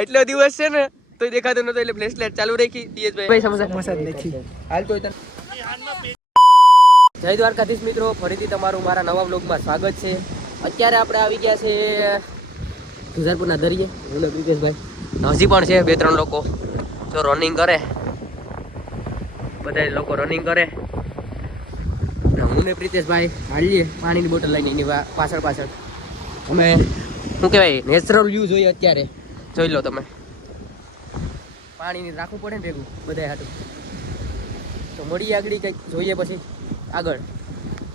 એટલો દિવસ છે ને તો દેખાતો નતો એટલે ફ્લેશલાઇટ ચાલુ રાખી દિયેશભાઈ સમોસા નથી હાલ તો જય દ્વારકાધીશ મિત્રો, ફરીથી તમારું મારા નવા વ્લોગમાં સ્વાગત છે. અત્યારે આપણે આવી ગયા છે ધુજારપુરના દરિયે. બોલો પ્રિતેશભાઈ, હજી પણ છે 2-3 લોકો જો રનિંગ કરે, બધા લોકો રનિંગ કરે. હું ને પ્રિતેશભાઈ હાલીએ પાણીની બોટલ લઈને એની પાછળ અમે શું કહેવાય નેચરલ વ્યૂ જોઈએ. અત્યારે જોઈ લો તમે, પાણીની રાખવું પડે ને ભેગું બધા હાટું. તો મળીએ આગળ કંઈક જોઈએ પછી આગળ.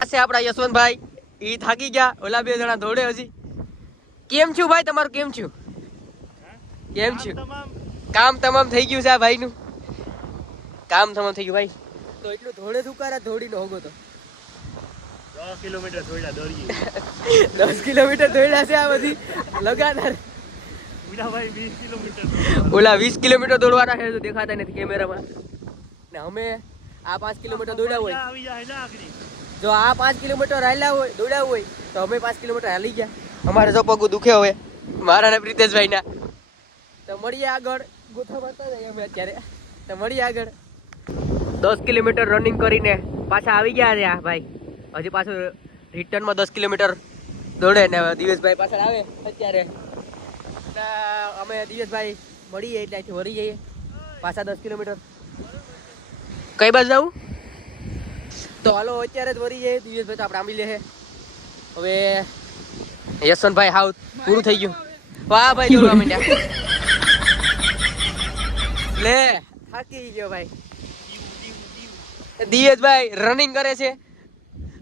છે આપણા યશવંતભાઈ, એ થાકી ગયા, ઓલા 2 જણા દોડે હજી. કેમ છું ભાઈ તમારું, કેમ છું? કેમ છું? કામ તમામ થઈ ગયું છે આ ભાઈનું, કામ તમામ થઈ ગયું ભાઈ. તો એટલું દોડે શું કરે, દોડીને હોગો તો 10 કિલોમીટર દોડ્યા દોડીએ 10 કિલોમીટર દોડ્યા છે આ બધી લગાતાર. ભાઈ 20 કિલોમીટર ઓલા 20 કિલોમીટર દોડવાના છે તો દેખાતા નથી કેમેરામાં. ને અમે આ 5 કિલોમીટર દોડ્યા હોય, આવી જાય ને આખરી. જો આ 5 કિલોમીટર હાલ્યા હોય દોડ્યા હોય તો અમે 5 કિલોમીટર હાલી ગયા. અમારે જો પગ દુખે હોય મારા ને પ્રિતેશભાઈ ના. તો મળીએ આગળ, ગોથા મારતા જઈએ અમે અત્યારે. તો મળીએ આગળ. 10 કિલોમીટર રનિંગ કરીને પાછા આવી ગયા છે આ ભાઈ. હજી પાછું રિટર્નમાં 10 કિલોમીટર દોડે ને દિવેશભાઈ પાછળ આવે અત્યારે. અમે દિવેશભાઈ મળીએ એટલે અહીંથી વળી જઈએ પાછા 10 કિલોમીટર. કઈ બાજુ જવું? તો હાલો અત્યારે જ વળી જઈએ. દિવેશભાઈ તો આપણે આંબી લે. હવે યશવંતભાઈ હાવ પૂરું થઈ ગયું. વાહ ભાઈ, દોડવા માંડ્યા. લે થાકી ગયો ભાઈ. દિવેશભાઈ રનિંગ કરે છે.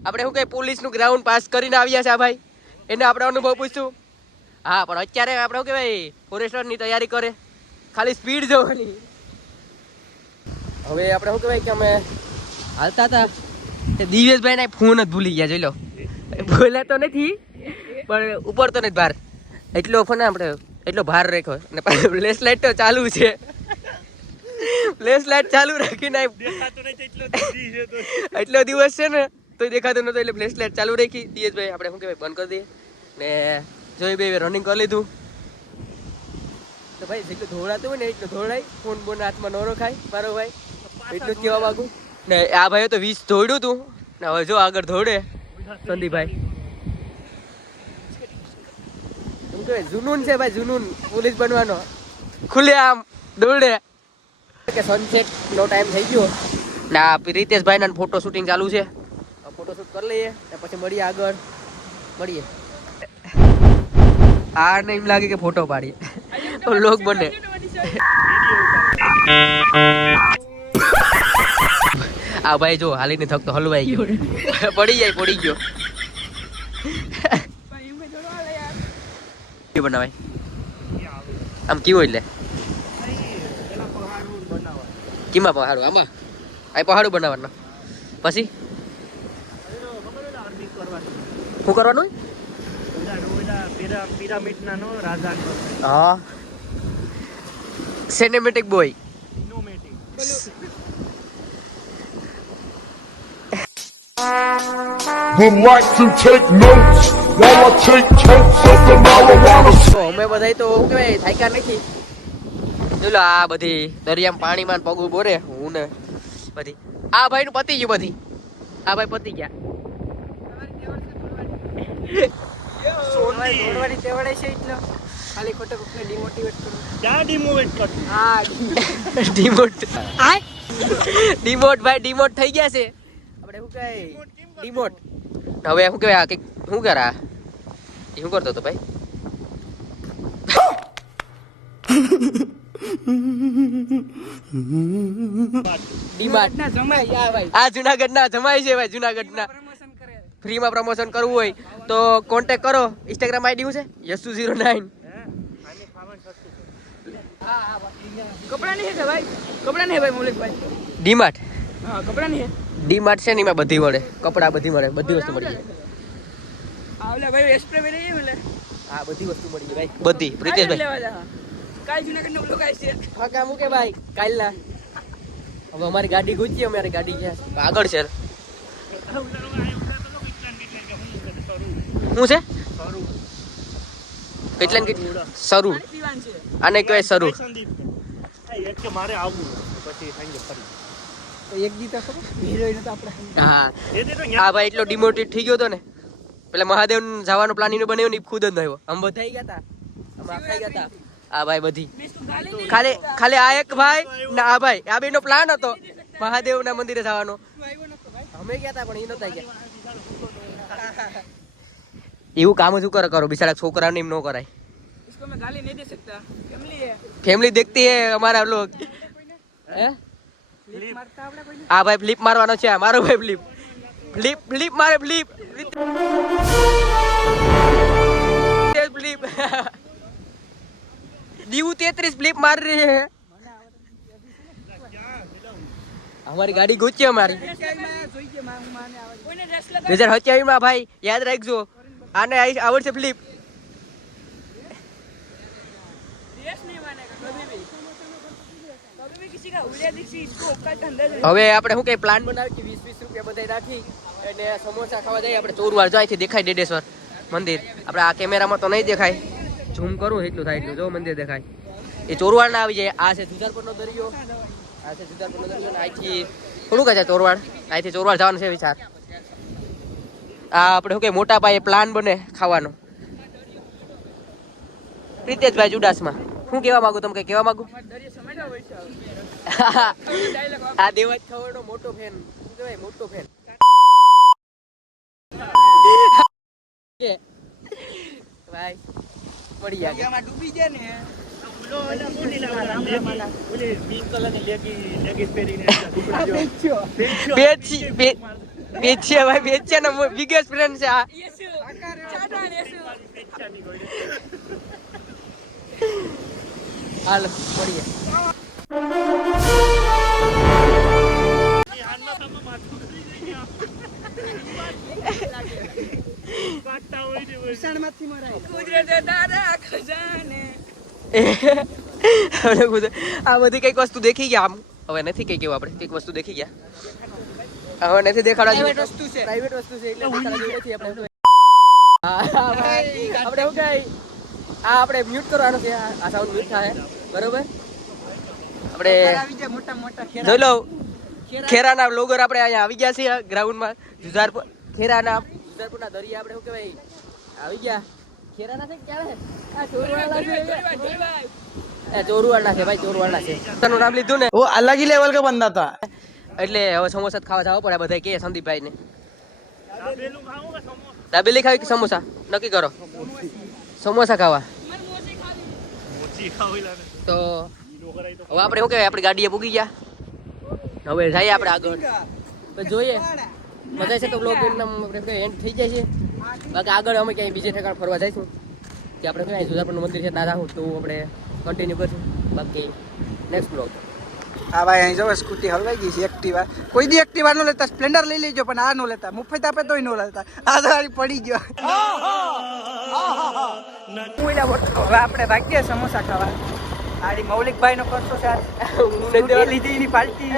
આપણે શું કઈ પોલીસનું ગ્રાઉન્ડ પાસ કરીને આવ્યા છે આ ભાઈ, એને આપણે અનુભવ પૂછશું. હા, પણ અત્યારે આપણે શું કહેવાય ફોરેસ્ટરની તૈયારી કરે, ખાલી સ્પીડ જોવાની. હવે આપણે શું કહેવાય કે અમે હાલતા હતા દિવેશભાઈ ના ફોન જ ભૂલી ગયા. જોઈ લો, બોલ્યા તો નથી પણ ઉપર તો નથી ભાર. એટલો ફોન આપણે એટલો ભાર રાખ્યો અને ફ્લેશ લાઇટ તો ચાલુ છે. ફ્લેશ લાઇટ ચાલુ રાખીને એટલો દિવસ છે ને તો દેખાતો નતો એટલે ફ્લેશ લાઇટ ચાલુ રાખી. દિયેશભાઈ આપણે શું કહેવાય બંધ કરી દઈએ ને જોઈ બે રનિંગ કરી લીધું. તો ભાઈ જેટલું દોડાતું હોય ને એટલું દોડાય, ફોન બોન હાથમાં ન રખાય મારો ભાઈ, એટલું જ કહેવા માંગુ. ને આ ભાઈએ તો 20 દોડ્યું હતું ને હવે જો આગળ દોડે સંદીપભાઈ. શું કહેવાય જુનૂન છે ભાઈ, જુનૂન પોલીસ બનવાનો. ખુલ્લે આમ દોડે કે સનસેટ નો ટાઈમ થઈ ગયો ને આ રીતેશભાઈ ના ફોટો શૂટિંગ ચાલુ છે. ફોટો શૂટ કરી લઈએ ને પછી મળીએ આગળ. મળીએ. આ નહીં લાગે કે ફોટો પાડીએ તો લોક બને. આ ભાઈ જો હાલીને થક તો હલવાઈ ગયો, પડી ગયો. બનાવાય આમ કેવું એટલે કીમાં પહાડું? આમાં આ પહાડું બનાવવાનું પછી શું કરવાનું? હા, cinematic boy. Would like to take notes while I take totes of the marijuana. તો અમે બધા તો શું કહેવાય થાક્યા નથી. જોલો આ બધી દરિયામાં પાણીમાં પગ બોરે હું ને બધી. આ ભાઈ નું પતી ગયું બધી. આ ભાઈ પતી ગયા. દોડવાની તેવડે છે એટલે ખાલી ખોટો કોકને ડિમોટિવેટ કરો. ક્યાં ડિમોટિવેટ કર? હા ડિમોટ ભાઈ ડિમોટ થઈ ગયા છે. આપણે શું કહેવાય ડિમોટ. હવે શું કહેવાય આ શું કરા એ શું કરતો હતો ભાઈ? આ જુનાગઢ ના જમાય છે ભાઈ. જુનાગઢ ના ફ્રીમાં પ્રમોશન કરવું હોય તો કોન્ટેક્ટ કરો. ઇન્સ્ટાગ્રામ આઈડી શું છે? યસુ09. કપડા નહીં છે ભાઈ, કપડા નહીં ભાઈ મૌલિકભાઈ. ડીમાર્ટ. હા કપડા નહીં. ડીમાર્ટ છે ને એમાં બધી મળે, કપડા બધી મળે, બધી વસ્તુ મળી જાય. આવલે ભાઈ સ્પ્રે મેં નહીં મળે. હા બધી વસ્તુ મળી જાય ભાઈ, બધી. પ્રિતેશભાઈ કાલ જુનાગઢ નો બ્લોગ આવશે. ફાકા મૂકે ભાઈ કાલના. હવે અમારી ગાડી ગુંજી, અમારી ગાડી ક્યાં આગળ છે. શું છે? કેટલા ને કેટલી શરૂ પીવાનું છે. આને કહેવાય શરૂ. સંદીપ એક કે મારે આવવું પછી સાંજે ફરી તો એક દી તો ખબર હીરોઈન તો આપણે હા એ દે તો આ ભાઈ એટલો ડિમોટિવેટ થઈ ગયો હતો ને પેલા મહાદેવ જવાનો પ્લાન એને બનાવ્યો ને ઈ ખુદ જ ન આવ્યો. આમ બધા ગયા હતા, આમ આખા ગયા હતા. આ ભાઈ બધી ખાલી ખાલી આ એક ભાઈ ને આ ભાઈ આ બેનો પ્લાન હતો મહાદેવના મંદિરે જવાનો. અમે ગયા હતા પણ એ નતા ગયા. એવું કામ જ કરો કરો બિચારા છોકરાને એમ ન કરાય. इसको मैं गाली नहीं दे सकता. फैमिली है. ફેમિલી દેખતી હે અમારા લોગ. હે लिफ्ट मारता આપણે કોઈ આ ભાઈ ફ્લિપ મારવાનો છે. મારો ભાઈ ફ્લિપ ફ્લિપ ફ્લિપ મારે ફ્લિપ ફ્લિપ દીવું 33 ફ્લિપ માર રહી है. हमारी गाड़ी गुच्ची हमारी જોઈ કે માં માને આવે કોઈને રેસ લગાવ 2027 માં ભાઈ યાદ રાખજો આને આવડશે ફ્લિપ. रेस नहीं मानेगा कभी भी किसी का उड़िया दिखी इसको औकात अंदर है. હવે આપણે શું કઈ પ્લાન બનાવી કે 20-20 રૂપિયા બધા રાખી અને સમોસા ખાવા જઈએ આપણે. ચોરવાડ જાય છે દેખાય ડેડેશ્વર મંદિર. આપણે આ કેમેરામાં તો નહીં દેખાય, ઝૂમ કરું એટલું થાય એટલું જો મંદિર દેખાય. એ ચોરવાડ ના આવી જાય. આ છે જુદારપુરનો દરિયો, આ છે જુદારપુરનો દરિયો ને અહીંથી થોડુંક છે ચોરવાડ. અહીંથી ચોરવાડ જવાનું છે વિચાર. આ આપણે શું કઈ મોટા પાયે પ્લાન બને ખાવાનો. પ્રિતેશભાઈ ચુડાસમા શું કહેવા માંગુ? તમે કઈ કહેવા માંગુ? દરિયા સમજ્યા હોય છે આ દેવાજ ખવડનો મોટો ફેન. શું કહેવાય? મોટો ફેન. ભાઈ મળી ગયા. દરિયામાં ડૂબી જાય ને ઓલો ઓલા કોની લાવવાના ઓલી પિંક કલરની લેગીસ પહેરીને પેચ્યો બેચ્યા ભાઈ બેચ્યા નો બિગેસ્ટ ફ્રેન્ડ છે આ. યસુ ચાટા ને યસુ હાલ મળીએ. માંથી મરાય કુદરતે દાદા ખજાને આ બધી કઈક વસ્તુ દેખી ગયા. આમ હવે નથી કઈ કેવું આપણે કઈક વસ્તુ દેખી ગયા. હવે નથી દેખાડવા પ્રાઇવેટ વસ્તુ છે. પ્રાઇવેટ વસ્તુ છે એટલે દેખાડવા જેવું નથી આપણે. આપણે શું કઈ આ આપણે મ્યુટ કરવાનો છે. આ સાઉન્ડ મ્યુટ થાય બરોબર. આપણે આવી જાય મોટા મોટા જોઈ લો ખેરાના લોગર આપણે અહીંયા આવી ગયા છીએ ગ્રાઉન્ડમાં. જુજારપુર ખેરાના જુજારપુરના દરિયા આપણે શું કહેવાય આવી ગયા. ખેરાના છે ક્યારે આ ચોરવાળા છે. એ ચોરવાળા છે ભાઈ, ચોરવાળા છે. તારું નામ લીધું ને वो अलग ही लेवल का बंदा था. એટલે હવે સમોસા ખાવા જવા પડે બધા કે સંદીપભાઈ ને. દાબેલું ખાવું કે સમોસા? દાબેલી ખાવી કે સમોસા નક્કી કરો. સમોસા ખાવા મોચી ખાવી લાગે તો હીરો કરાય તો હવે આપણે શું કહેવાય આપણી ગાડીએ પૂગી ગયા. હવે જઈએ આપણે આગળ તો જોઈએ મજા છે તો બ્લોગ આપણે એન્ડ થઈ જાય છે. બાકી આગળ અમે ક્યાંય બીજે ઠેકાણ ફરવા જઈશું કે આપણે ક્યાંય જુદાપુરનું મંદિર છે ત્યાં જાઉં તો આપણે કન્ટિન્યુ કરીશું. બાકી નેક્સ્ટ બ્લોગ. હા ભાઈ અહીં જો સ્કૂટી હલવાઈ ગઈ છે. એક્ટિવા કોઈ દી એક્ટિવા નો લેતા, સ્પ્લેન્ડર લઈ લેજો પણ આ નો લેતા. મુફત આપે તોય નો લેતા. આ તો હારી પડી ગયો. હવે આપણે ભાગ્ય સમોસા ખાવા. આડી મૌલિકભાઈ નો ખર્ચો છે. સ્કૂટી લીધી એની પાર્ટી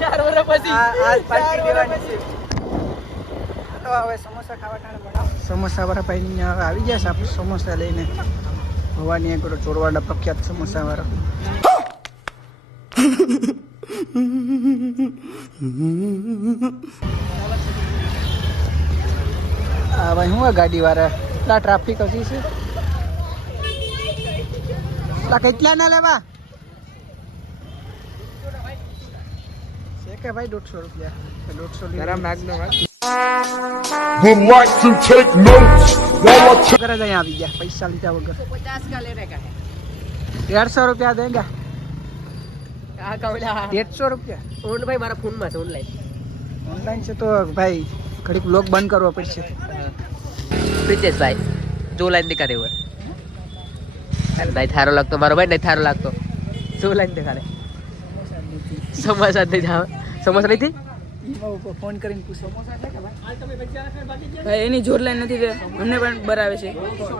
4 વર્ષ પછી આ પાર્ટી દેવાની છે. તો હવે સમોસા ખાવા ટાણે બનાવો. સમોસા વાળા ભાઈ અહીંયા આવી ગયા છે. આપણે સમોસા લઈને ભવાની આગળ ચોરવાડા પ્રખ્યાત સમોસા વાળા. હા ભાઈ હું ગાડી વાળા એટલા ટ્રાફિક હજી છે. કેટલા ના લેવા છે કે ભાઈ 150 રૂપિયા? 150 ગરમ નાખનો Would like to take notes while I check. ઘરે જ અહીંયા આવી ગયા પૈસા લીધા વગર. 50 का लेने का है 150 રૂપિયા દેંગા. આ કાવલા 150 રૂપિયા ઓન ભાઈ મારા ફોનમાં છે ઓનલાઈન. ઓનલાઈન છે તો ભાઈ ઘડીક બ્લોગ બંધ કરવો પડશે. પ્રિતેશભાઈ જો લાઈન દેખાડે હોય નહીં થારો લાગતો મારો ભાઈ નહીં થારો લાગતો. જો લાઈન દેખાડે સમોસા નહીં જાવ સમોસા નથી. ફોન કરીને પૂછો. ભાઈ એની જોર લાઈન નથી. અમને પણ બરાબર છે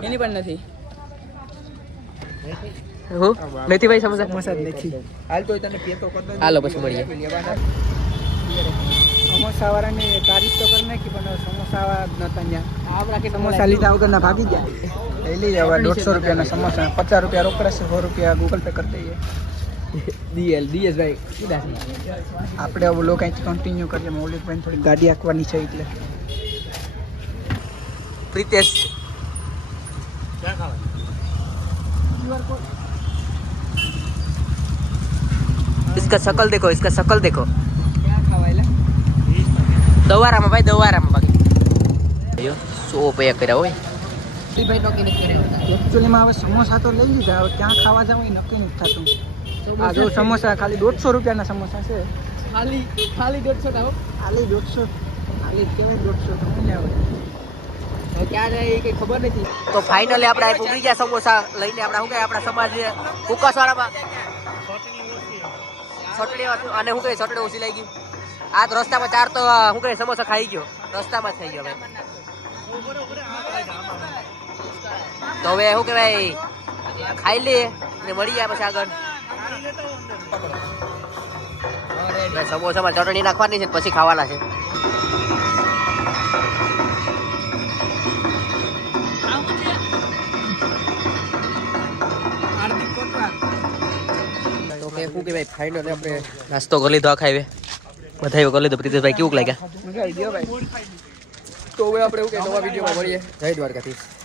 એની પણ નથી. હું નથી ભાઈ સમોસા સમોસા જ નથી. હાલ તો તને પેતો કર દો. હાલો પછી મળીએ. સમોસા વાળાની તારીફ તો કરી નાખી પણ સમોસા વાળા નતા ત્યાં આમ રાખીને સમોસા લીધા વગરના ભાગી ગયા લઈ લઈએ હવે 150 રૂપિયાના સમોસા 50 રૂપિયા રોકડા છે 100 રૂપિયા ગૂગલ પે કરી દઈએ DS ભાઈ કીધા છે આપણે હવે લોકો અહીંથી કન્ટિન્યુ કરીએ મૌલિકભાઈ થોડી ગાડી આંકવાની છે એટલે પ્રિતેશ ક્યાં ખાવા इसका शकल देखो इसका शकल देखो ક્યાં ખાવા એટલે દવારામાં ભાઈ દવારામાં બાકી અયો 100 રૂપિયા કર્યા હોય ભાઈ નોકી નથી કર્યા એકચ્યુઅલીમાં હવે સમોસા તો લઈ લીધા હવે ક્યાં ખાવા જાવ એ નક્કી નથી થતું આ જો સમોસા ખાલી 150 રૂપિયાના સમોસા છે ખાલી 150 થાવ ખાલી 150 ખાલી કેવી 150 તો નહીં આવે હવે ક્યાં જાય એ કઈ ખબર નથી તો ફાઇનલી આપણે પૂરી ગયા સમોસા લઈને આપણે શું કહે આપણા સમાજ કુકાસવાળામાં ચટણી અને શું કહે ચટણી ઓછી લાગી ગઈ આ તો રસ્તામાં 4 તો શું કહે સમોસા ખાઈ ગયો રસ્તામાં જ ખાઈ ગયો ભાઈ તો હવે શું કહેવાય ખાઈ લઈએ ને મળી જાય પછી આગળ સમોસામાં ચટણી નાખવાની છે પછી ખાવાના છે તો કે શું કહેવાય ફાઇનલ આપણે નાસ્તો કરી લીધો આ ખાઈ બધા કરી લીધો પ્રીતેશભાઈ કેવું લાગ્યા મજા આવી ગયો ભાઈ તો હવે આપણે એવું કે નવા વિડીયોમાં મળીએ જય દ્વારકાધીશ